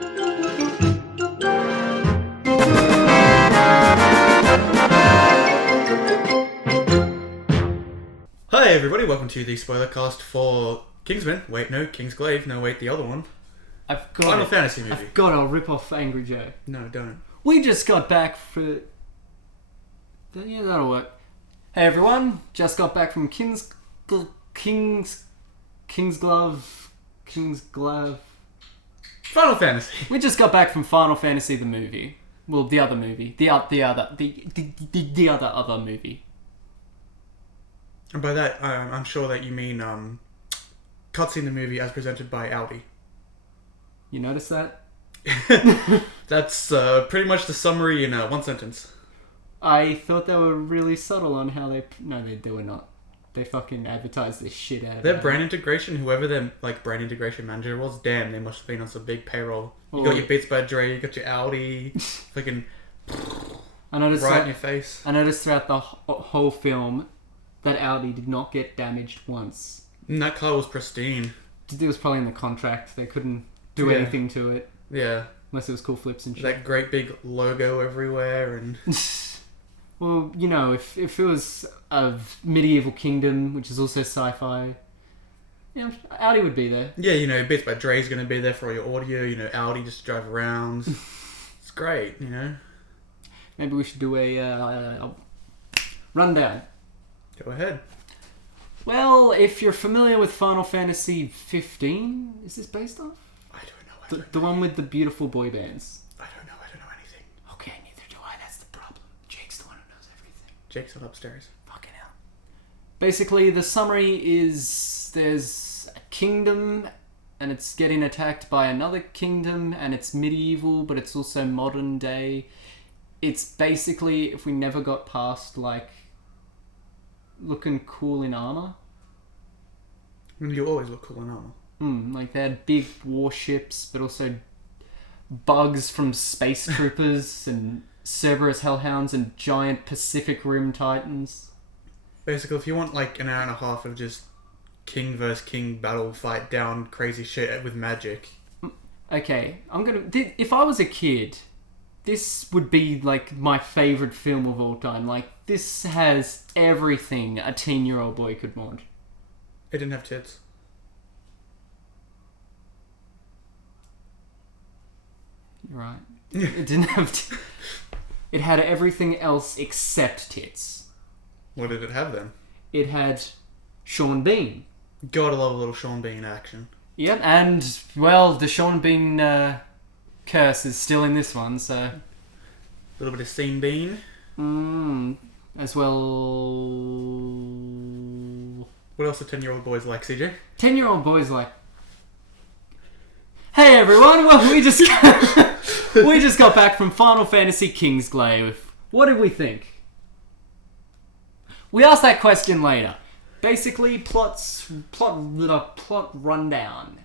Hi everybody, welcome to the SpoilerCast for Kingsman. Wait, no, Kingsglaive. No, wait, the other one. Final Fantasy movie. I've got a rip-off Angry Joe. No, don't. We just got back for... Yeah, that'll work. Hey everyone, just got back from Kingsglaive. Final Fantasy. We just got back from Final Fantasy the movie. Well, the other movie. The other movie. And by that, I'm sure that you mean cutscene the movie as presented by Audi. You notice that? That's pretty much the summary in one sentence. I thought they were really subtle on how they... No, they were not. They fucking advertised this shit out of Their brand integration, whoever their brand integration manager was, damn, they must have been on some big payroll. You got your Beats by Dre, you got your Audi, fucking right in your face. I noticed throughout the whole film that Audi did not get damaged once. And that car was pristine. It was probably in the contract. They couldn't do anything to it. Yeah. Unless it was cool flips and shit. That great big logo everywhere and... Well, you know, if it was a medieval kingdom, which is also sci-fi, you know, Audi would be there. Yeah, you know, Beats by Dre's going to be there for all your audio. You know, Audi just drive around. It's great, you know. Maybe we should do a rundown. Go ahead. Well, if you're familiar with Final Fantasy 15, is this based off? I don't know. The one with the beautiful boy bands. I don't know anything. Okay, neither do I. That's the problem. Jake's the one who knows everything. Jake's up upstairs. Fucking hell. Basically, the summary is there's a kingdom and it's getting attacked by another kingdom and it's medieval, but it's also modern day. It's basically if we never got past, looking cool in armor. You always look cool in armor. Like they had big warships, but also bugs from space troopers and Cerberus hellhounds and giant Pacific Rim titans. Basically, if you want an hour and a half of just king versus king battle fight down crazy shit with magic. Okay, if I was a kid, this would be my favorite film of all time. This has everything a 10-year-old boy could want. It didn't have tits. You're right. It didn't have it had everything else except tits. What did it have then? It had Sean Bean. Gotta love a little Sean Bean action. Yep, and, well, the Sean Bean curse is still in this one, so... A little bit of Scene Bean. As well... What else do 10-year-old boys like, CJ? 10-year-old boys like... Hey everyone, well, we just got back from Final Fantasy Kingsglaive. What did we think? We asked that question later. Basically, plot rundown.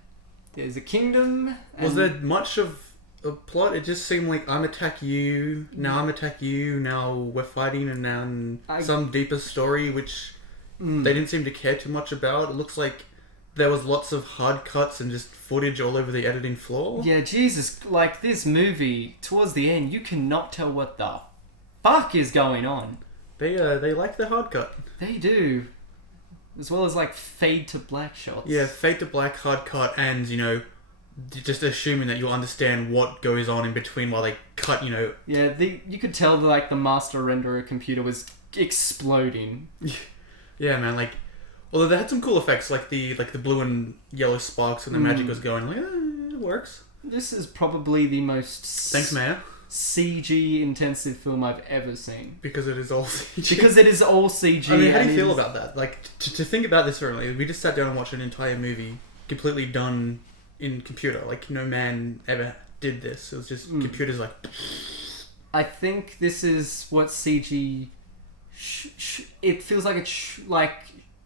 There's a kingdom. Was there much of a plot? It just seemed like I'm attack you, now we're fighting, and now some deeper story which they didn't seem to care too much about. It looks like there was lots of hard cuts and just footage all over the editing floor. Yeah, Jesus, this movie, towards the end, you cannot tell what the fuck is going on. They like the hard cut. They do. As well as fade to black shots. Yeah, fade to black, hard cut, and just assuming that you'll understand what goes on in between while they cut. Yeah, you could tell the master renderer computer was exploding. Yeah, man. Although they had some cool effects, like the blue and yellow sparks, and the magic was going. It works. This is probably the most thanks, Maya. CG intensive film I've ever seen. Because it is all CG. Because it is all CG. I mean, how do you feel about that? To think about this for we just sat down and watched an entire movie completely done in computer. No man ever did this. It was just computers I think this is what CG... it feels like it's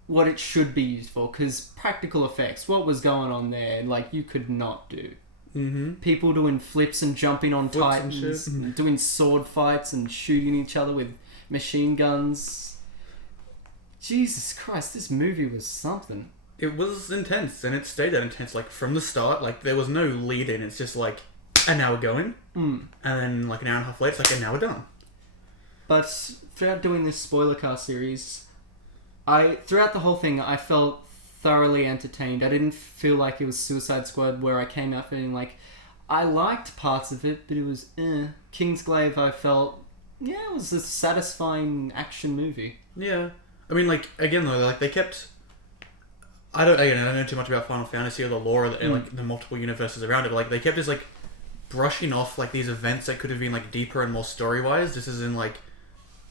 what it should be used for. Because practical effects, what was going on there, you could not do. Mm-hmm. People doing flips and jumping on titans, and doing sword fights and shooting each other with machine guns. Jesus Christ, this movie was something. It was intense, and it stayed that intense, from the start. There was no lead in. It's just and now we're going. Mm. And then like an hour and a half later, it's like, and now we're done. But throughout doing this SpoilerCast series, throughout the whole thing, I felt thoroughly entertained. I didn't feel like it was Suicide Squad, where I came out feeling like I liked parts of it, but it was Kingsglaive, I felt, it was a satisfying action movie. Yeah. I mean, like, again, though, like, they kept... I don't know too much about Final Fantasy or the lore and, like, the multiple universes around it, but, like, they kept just, like, brushing off, like, these events that could have been, like, deeper and more story-wise. This is in, like,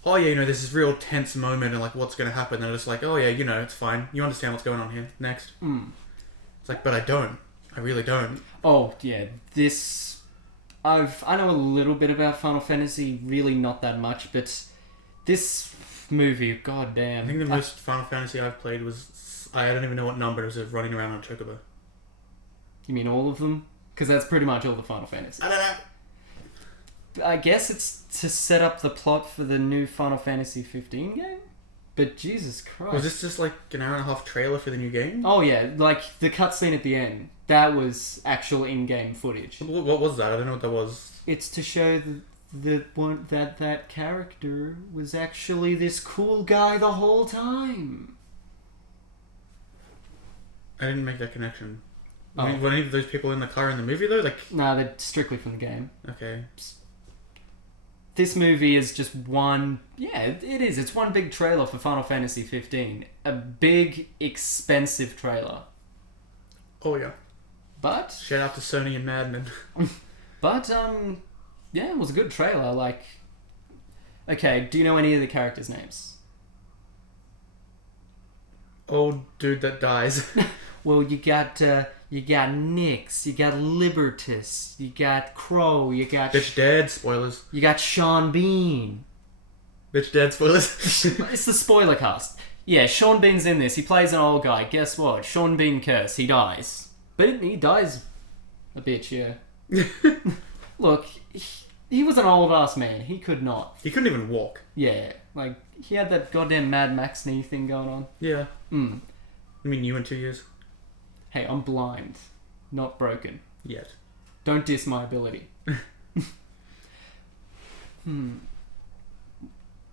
oh, yeah, this is real tense moment and, like, what's going to happen. And they're just like, oh, yeah, it's fine. You understand what's going on here. Next. It's like, but I don't. I really don't. Oh, yeah. I know a little bit about Final Fantasy, really not that much, but this movie, goddamn. I think the most Final Fantasy I've played was, I don't even know what number, it was running around on Chocobo. You mean all of them? Because that's pretty much all the Final Fantasies. I don't know. I guess it's to set up the plot for the new Final Fantasy 15 game? But Jesus Christ. Was this just like an hour and a half trailer for the new game? Oh yeah, like the cutscene at the end. That was actual in-game footage. What was that? I don't know what that was. It's to show that character was actually this cool guy the whole time. I didn't make that connection. I mean, were any of those people in the car in the movie though? Like, nah, they're strictly from the game. Okay. This movie is just one... Yeah, it is. It's one big trailer for Final Fantasy 15. A big, expensive trailer. Oh, yeah. But... Shout out to Sony and Madden. But, yeah, it was a good trailer. Like... Okay, do you know any of the characters' names? Old dude that dies. Well, you got Nyx, you got Libertus, you got Crow, you got... Bitch dead, spoilers. You got Sean Bean. Bitch dead, spoilers. It's the spoiler cast. Yeah, Sean Bean's in this. He plays an old guy. Guess what? Sean Bean curse. He dies. But he dies a bitch, yeah. Look, he was an old-ass man. He could not. He couldn't even walk. Yeah, like, he had that goddamn Mad Max knee thing going on. Yeah. I mean, you in 2 years. Hey, I'm blind. Not broken. Yet. Don't diss my ability.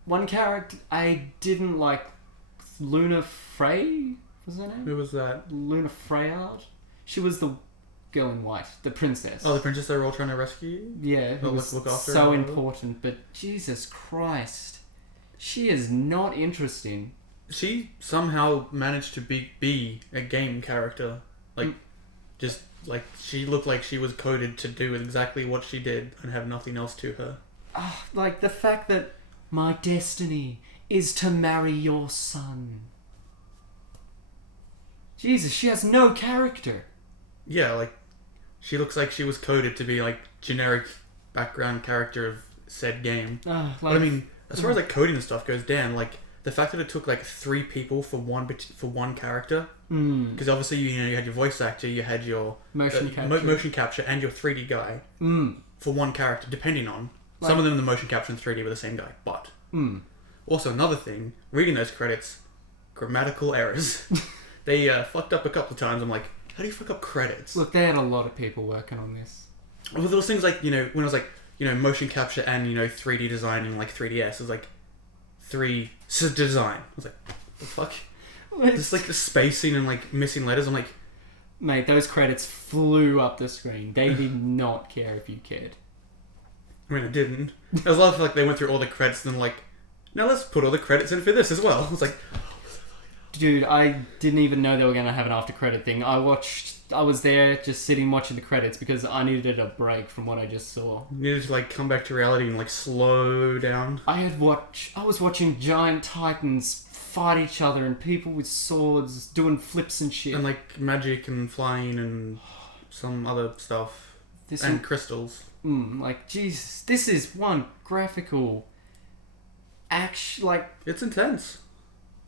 One character I didn't like, Luna Frey, was her name? Who was that? Luna Freyard? She was the girl in white, the princess. Oh, the princess they were all trying to rescue? Yeah, who was look after so her. important, but Jesus Christ. She is not interesting. She somehow managed to be a game character. Like, just, like, she looked like she was coded to do exactly what she did and have nothing else to her. Like, the fact that my destiny is to marry your son. Jesus, she has no character. Yeah, like, she looks like she was coded to be, like, generic background character of said game. But I mean, as far as, like, coding and stuff goes, Dan, like, the fact that it took, like, 3 people for one character, because obviously, you had your voice actor, you had your motion capture, and your 3D guy for one character, depending on. Like, some of them in the motion capture and 3D were the same guy, but... Also, another thing, reading those credits, grammatical errors. They fucked up a couple of times. I'm like, how do you fuck up credits? Look, they had a lot of people working on this. Well, there was things like, when I was like, motion capture and, 3D design and, like, 3DS, it was like, design. I was like, the fuck? Just, like, the spacing and, like, missing letters. I'm like... Mate, those credits flew up the screen. They did not care if you cared. I mean, it didn't. It was a lot of, like, they went through all the credits and then, like, now let's put all the credits in for this as well. I was like... Dude, I didn't even know they were going to have an after-credit thing. I was there just sitting watching the credits because I needed a break from what I just saw. You needed to, like, come back to reality and, like, slow down. I was watching giant titans fight each other and people with swords doing flips and shit. And, like, magic and flying and some other stuff. And crystals. Like, Jesus, this is one graphical action, like... It's intense.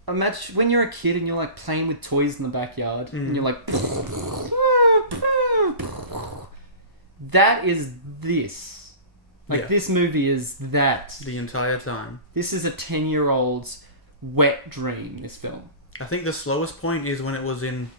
Imagine when you're a kid and you're like playing with toys in the backyard and you're like... That is this. Like, this movie is that. The entire time. This is a 10-year-old's wet dream, this film. I think the slowest point is when it was in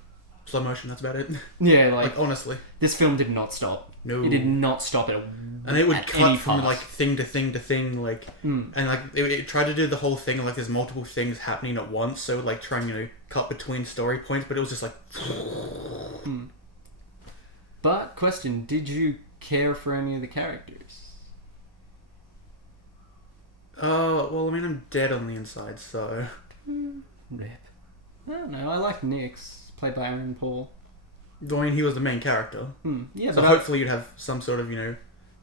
slow motion, that's about it. Yeah, like honestly. This film did not stop. No. It did not stop it. And it would at cut any from part. like thing to thing to thing, like, and like it tried to do the whole thing like there's multiple things happening at once. So it would like try and cut between story points, but it was just like. But question: did you care for any of the characters? Well, I mean, I'm dead on the inside, so. Rip. I don't know. I like Nyx, played by Aaron Paul. I mean, he was the main character. Yeah, So but hopefully you'd have some sort of,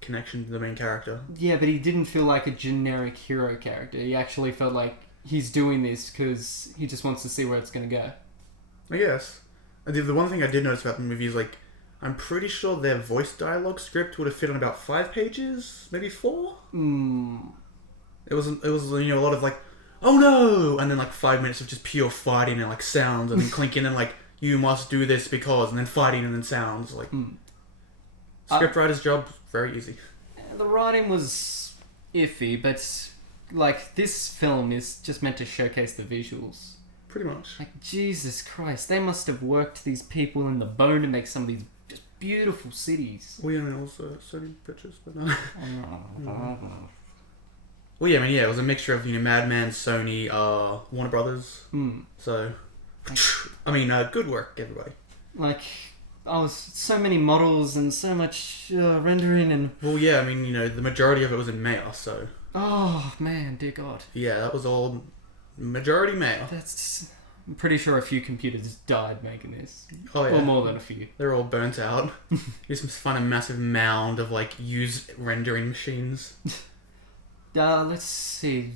connection to the main character. yeah, but he didn't feel like a generic hero character. He actually felt like he's doing this because he just wants to see where it's going to go. I guess. The one thing I did notice about the movie is, like, I'm pretty sure their voice dialogue script would have fit on about 5 pages, maybe 4? It was a lot of, like, oh no! And then, like, 5 minutes of just pure fighting and, like, sounds and then clinking and, like, you must do this because, and then fighting and then sounds. Like, scriptwriter's job, very easy. The writing was iffy, but, like, this film is just meant to showcase the visuals. Pretty much. Like, Jesus Christ, they must have worked these people in the bone to make some of these just beautiful cities. Well, yeah, also Sony Pictures, but no. Well, yeah, I mean, yeah, it was a mixture of, Madman, Sony, Warner Brothers. So, I mean, good work, everybody. Like, so many models and so much rendering and... Well, yeah, I mean, the majority of it was in Maya, so... Oh, man, dear God. Yeah, that was all majority Maya. I'm pretty sure a few computers died making this. Oh, yeah. Or more than a few. They're all burnt out. You just find a massive mound of, like, used rendering machines. Let's see.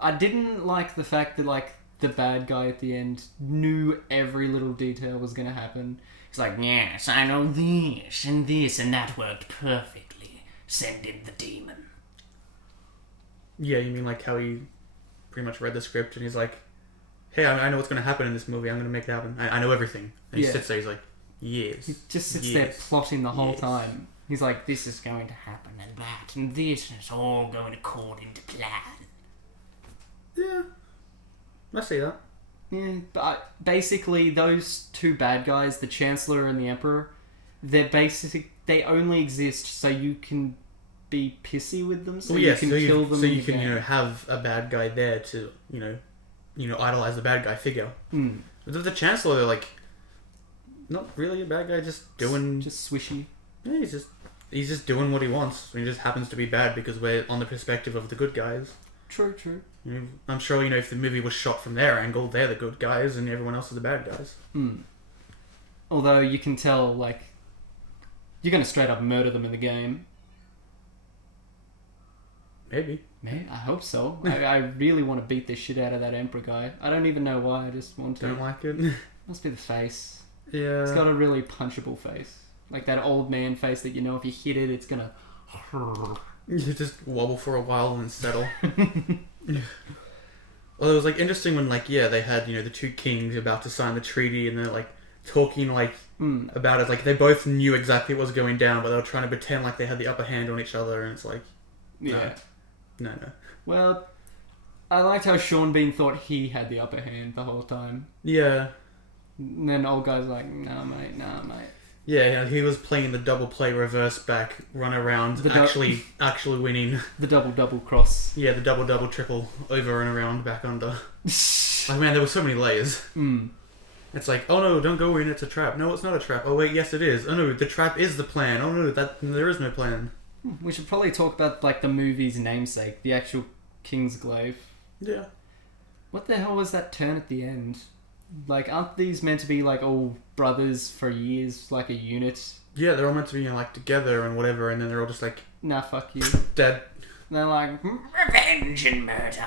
I didn't like the fact that, like, the bad guy at the end knew every little detail was going to happen. He's like, yes, I know this, and that worked perfectly. Send in the demon. Yeah, you mean like how he pretty much read the script and he's like, hey, I know what's going to happen in this movie. I'm going to make it happen. I know everything. And he sits there, he's like, yes. He just sits there plotting the whole time. He's like, this is going to happen, and that, and this, and it's all going according to plan. Yeah. I see that. Yeah, but basically those two bad guys, the Chancellor and the Emperor, they only exist so you can be pissy with them, so you can kill them. So you can, have a bad guy there to, idolize the bad guy figure. But the Chancellor, they're like, not really a bad guy, just swishy. Yeah, he's just doing what he wants. He just happens to be bad because we're on the perspective of the good guys. True. I'm sure, if the movie was shot from their angle, they're the good guys and everyone else is the bad guys. Although you can tell, like, you're going to straight up murder them in the game. Maybe. I hope so. I really want to beat the shit out of that Emperor guy. I don't even know why, I just want to. Don't like it? Must be the face. Yeah. It's got a really punchable face. Like that old man face that, if you hit it, it's going to... You just wobble for a while and then settle. Well, it was like interesting when they had the two kings about to sign the treaty and they're like talking about it. Like they both knew exactly what was going down, but they were trying to pretend like they had the upper hand on each other, and it's like, no. Well, I liked how Sean Bean thought he had the upper hand the whole time. Yeah. And then old guy's like, nah mate. Yeah, he was playing the double play reverse back, run around, actually winning. The double cross. Yeah, the double triple, over and around, back under. Like, man, there were so many layers. It's like, oh no, don't go in, it's a trap. No, it's not a trap. Oh wait, yes it is. Oh no, the trap is the plan. Oh no, there is no plan. We should probably talk about, like, the movie's namesake, the actual Kingsglaive. Yeah. What the hell was that turn at the end? Like, aren't these meant to be, like, all brothers for years, like a unit? Yeah, they're all meant to be, together and whatever, and then they're all just like... Nah, fuck you. Dead. They're like, revenge and murder.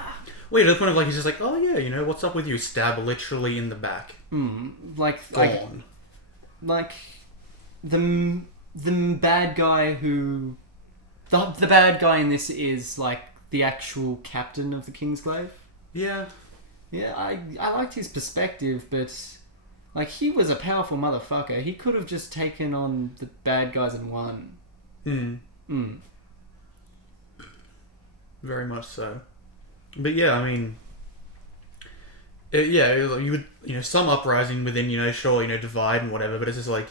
Wait, to the point of, he's just like, oh yeah, what's up with you? Stab literally in the back. Gone. Like, the bad guy who... The bad guy in this is, like, the actual captain of the Kingsglaive. Yeah. Yeah, I liked his perspective, but, like, he was a powerful motherfucker. He could have just taken on the bad guys and won. Very much so. But yeah, I mean... you would, some uprising within, sure, divide and whatever, but it's just like...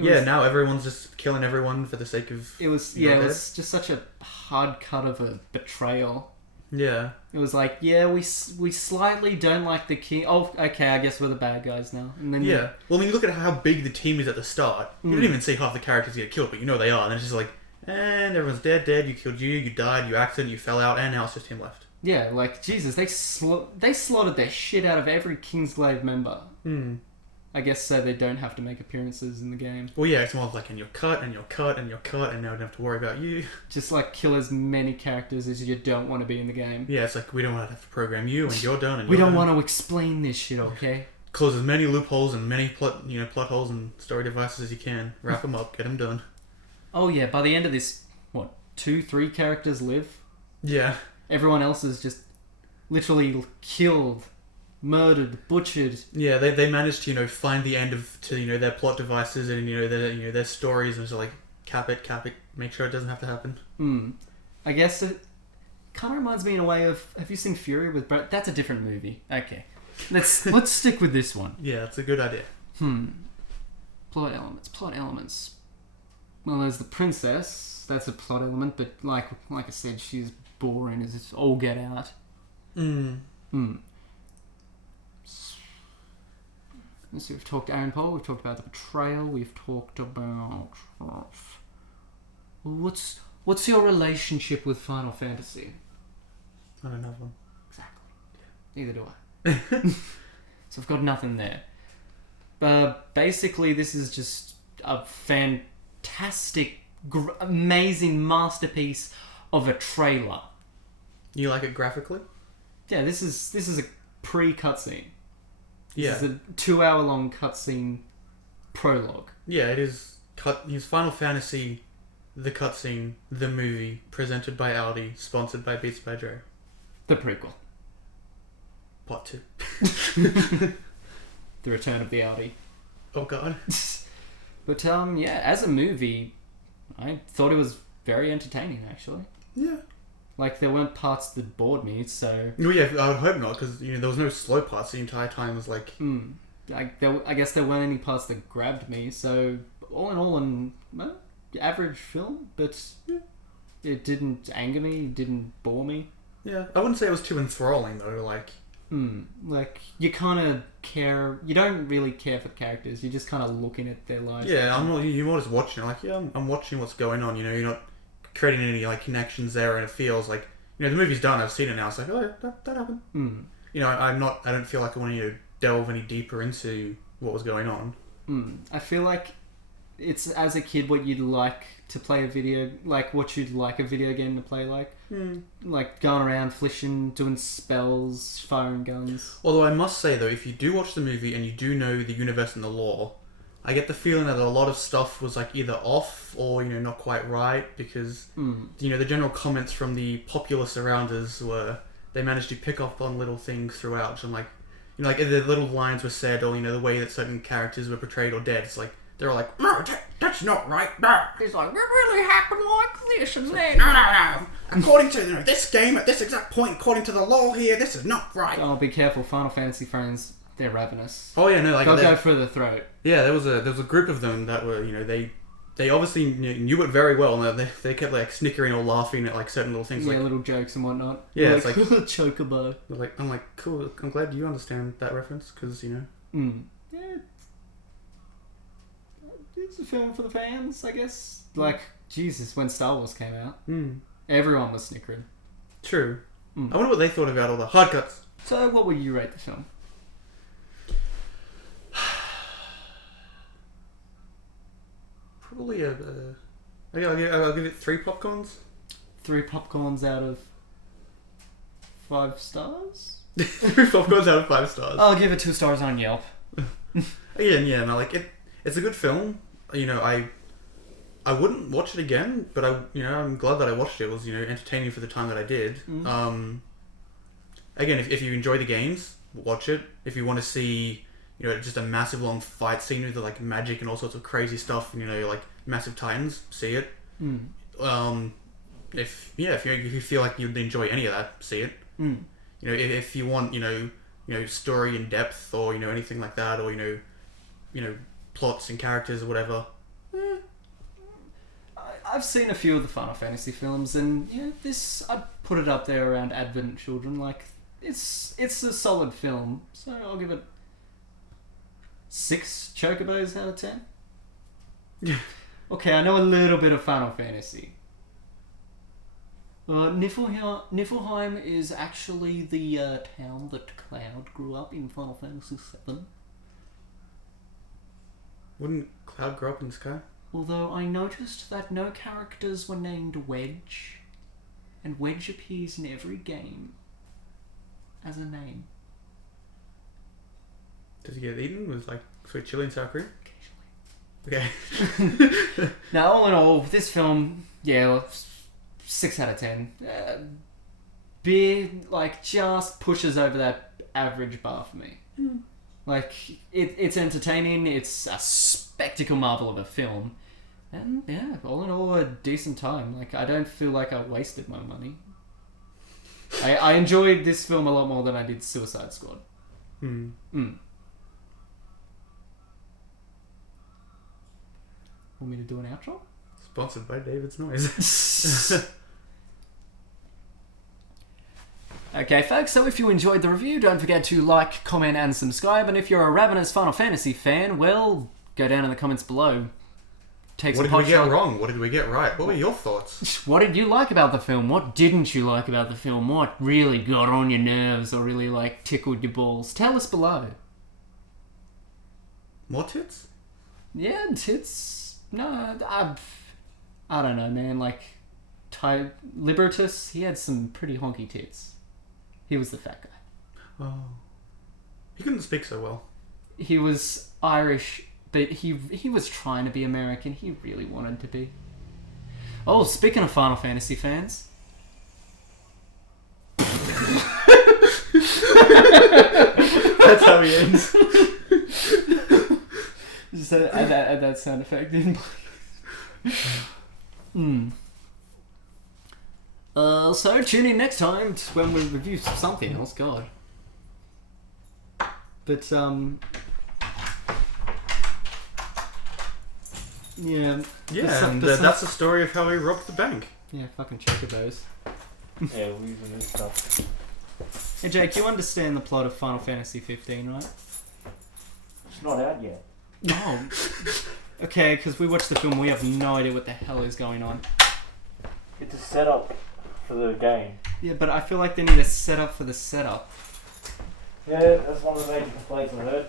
Now everyone's just killing everyone for the sake of... It was just such a hard cut of a betrayal. Yeah. It was like, we slightly don't like the king. Oh, okay, I guess we're the bad guys now. And then well, when you look at how big the team is at the start, you don't even see half the characters get killed, but you know they are. And it's just like, and everyone's dead, you killed you died, you accident, you fell out, and now it's just him left. Yeah, like, Jesus, they slaughtered their shit out of every Kingsglaive member. I guess so they don't have to make appearances in the game. Well, yeah, it's more like, and you're cut, and you're cut, and you're cut, and now we don't have to worry about you. Just, like, kill as many characters as you don't want to be in the game. Yeah, it's like, we don't want to have to program you, and you're done, and we don't want to explain this shit, okay? Close as many loopholes and many plot holes and story devices as you can. Wrap them up, get them done. Oh, yeah, by the end of this, 2-3 characters live? Yeah. Everyone else is just literally killed, murdered, butchered. Yeah, they managed to find the end to their plot devices and their stories, and so like cap it, make sure it doesn't have to happen. I guess it kind of reminds me in a way of, have you seen Fury with Brett? That's a different movie. Okay, let's stick with this one. Yeah, it's a good idea. Plot elements. Well, there's the princess. That's a plot element, but like I said, she's boring as it's all get out. Let's see, we've talked Aaron Paul, we've talked about the betrayal, we've talked about... What's your relationship with Final Fantasy? I don't have one. Exactly. Yeah. Neither do I. So I've got nothing there. Basically, this is just a fantastic, amazing masterpiece of a trailer. You like it graphically? Yeah, this is a pre-cutscene. Yeah. This is a 2-hour-long cutscene prologue. Yeah, it is. His Final Fantasy, the cutscene, the movie, presented by Audi, sponsored by Beats by Dre. The prequel. Part 2. The Return of the Audi. Oh god. But as a movie, I thought it was very entertaining, actually. Yeah. Like, there weren't parts that bored me, so... No, yeah, I would hope not, because, there was no slow parts the entire time. It was like... I guess there weren't any parts that grabbed me, so... All in all, average film, but... It didn't anger me, it didn't bore me. Yeah, I wouldn't say it was too enthralling, though, like... Like, you kind of care... You don't really care for the characters, you're just kind of looking at their lives. Yeah, you're more just watching, like, I'm watching what's going on, you're not... creating any connections there, and it feels like the movie's done. I've seen it now. It's like, oh, that happened. I don't feel like I want to delve any deeper into what was going on. I feel like it's, as a kid, what you'd like to play what you'd like a video game to play like. Like going around flishing, doing spells, firing guns. Although I must say though, if you do watch the movie and you do know the universe and the lore, I get the feeling that a lot of stuff was either off or not quite right, because the general comments from the populace around us were they managed to pick up on little things throughout. So I'm like, the little lines were said, or the way that certain characters were portrayed or dead. It's like they're all like, no, that's not right. No. It's like, it really happened like this, and then no. According to this game at this exact point, according to the lore here, this is not right. Oh, be careful, Final Fantasy fans. They're ravenous. Oh yeah, no, they'll go for the throat. Yeah, there was a group of them that were they obviously knew it very well, and they kept snickering or laughing at certain little things, little jokes and whatnot. Yeah, it's like chocobo. I'm like, cool. I'm glad you understand that reference, because Yeah, it's a film for the fans, I guess. Like Jesus, when Star Wars came out, everyone was snickering. True. I wonder what they thought about all the hard cuts. So, what would you rate the film? Probably I'll give it 3 popcorns. 3 popcorns out of 5 stars? 3 popcorns out of 5 stars. I'll give it 2 stars on Yelp. It's a good film. I wouldn't watch it again, but I'm glad that I watched it. It was entertaining for the time that I did. Again, if you enjoy the games, watch it. If you want to see just a massive long fight scene with magic and all sorts of crazy stuff, massive titans, see it. If you feel like you'd enjoy any of that, see it. If you want story and depth, or anything like that, or plots and characters or whatever, I've seen a few of the Final Fantasy films, and I'd put it up there around Advent Children. Like, it's a solid film, so I'll give it 6 chocobos out of 10. Yeah. Okay, I know a little bit of Final Fantasy. Niflheim is actually the town that Cloud grew up in Final Fantasy VII. Wouldn't Cloud grow up in the sky? Although I noticed that no characters were named Wedge, and Wedge appears in every game as a name. Does he get eaten with like sweet chili and sour cream? Occasionally. Okay. Now, all in all, this film, 6 out of 10. Beer, like, just pushes over that average bar for me. Mm. Like, it's entertaining, it's a spectacle marvel of a film, and all in all, a decent time. Like, I don't feel like I wasted my money. I enjoyed this film a lot more than I did Suicide Squad. Hmm. Want me to do an outro? Sponsored by David's Noise. Okay, folks, so if you enjoyed the review, don't forget to like, comment, and subscribe. And if you're a ravenous Final Fantasy fan, well, go down in the comments below. What did we get wrong? What did we get right? What were your thoughts? What did you like about the film? What didn't you like about the film? What really got on your nerves or really, like, tickled your balls? Tell us below. More tits? Yeah, tits. No, I don't know, man. Like, Liberatus, he had some pretty honky tits. He was the fat guy. Oh. He couldn't speak so well. He was Irish, but he was trying to be American. He really wanted to be. Oh, speaking of Final Fantasy fans. That's how he ends. Just add that sound effect in. So tune in next time when we review something else. God. But yeah, and that's the story of how he robbed the bank. Yeah, fucking chocobos. Yeah, we're using this stuff. Hey Jake, you understand the plot of Final Fantasy 15, right? It's not out yet. Oh. Okay, because we watched the film, we have no idea what the hell is going on. It's a setup for the game. Yeah, but I feel like they need a setup for the setup. Yeah, that's one of the major complaints I heard.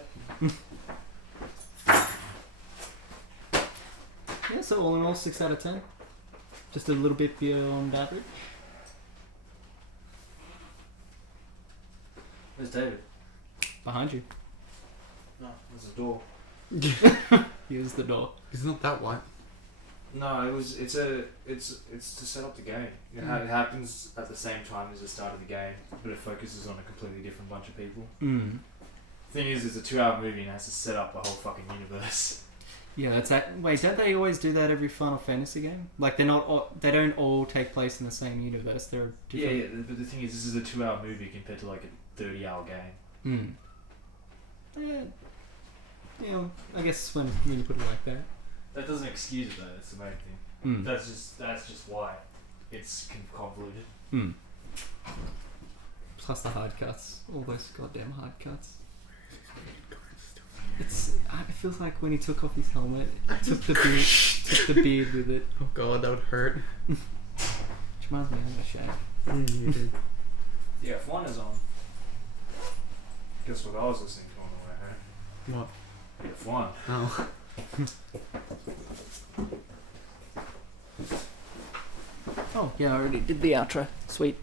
Yeah, so all in all, 6 out of 10. Just a little bit beyond average. Where's David? Behind you. No, there's a door. Here's the door. He's not that white. No, it's to set up the game. It happens at the same time as the start of the game, but it focuses on a completely different bunch of people. Mm. The thing is, it's a 2-hour movie and it has to set up a whole fucking universe. Yeah, that's that. Wait, don't they always do that every Final Fantasy game? Like they don't all take place in the same universe. They're different. Yeah, but the thing is, this is a 2-hour movie compared to like a 30-hour game. Yeah. Yeah, I guess when you put it like that. That doesn't excuse it though. That's the main thing. Mm. That's just why it's convoluted. Mm. Plus the hard cuts. All those goddamn hard cuts. It feels like when he took off his helmet, took the beard with it. Oh god, that would hurt. Which reminds me of a shave. You did. Yeah, F1 is on. Guess what I was listening to on the way home? What? F1. Oh. Oh, yeah, I already did the outro. Sweet.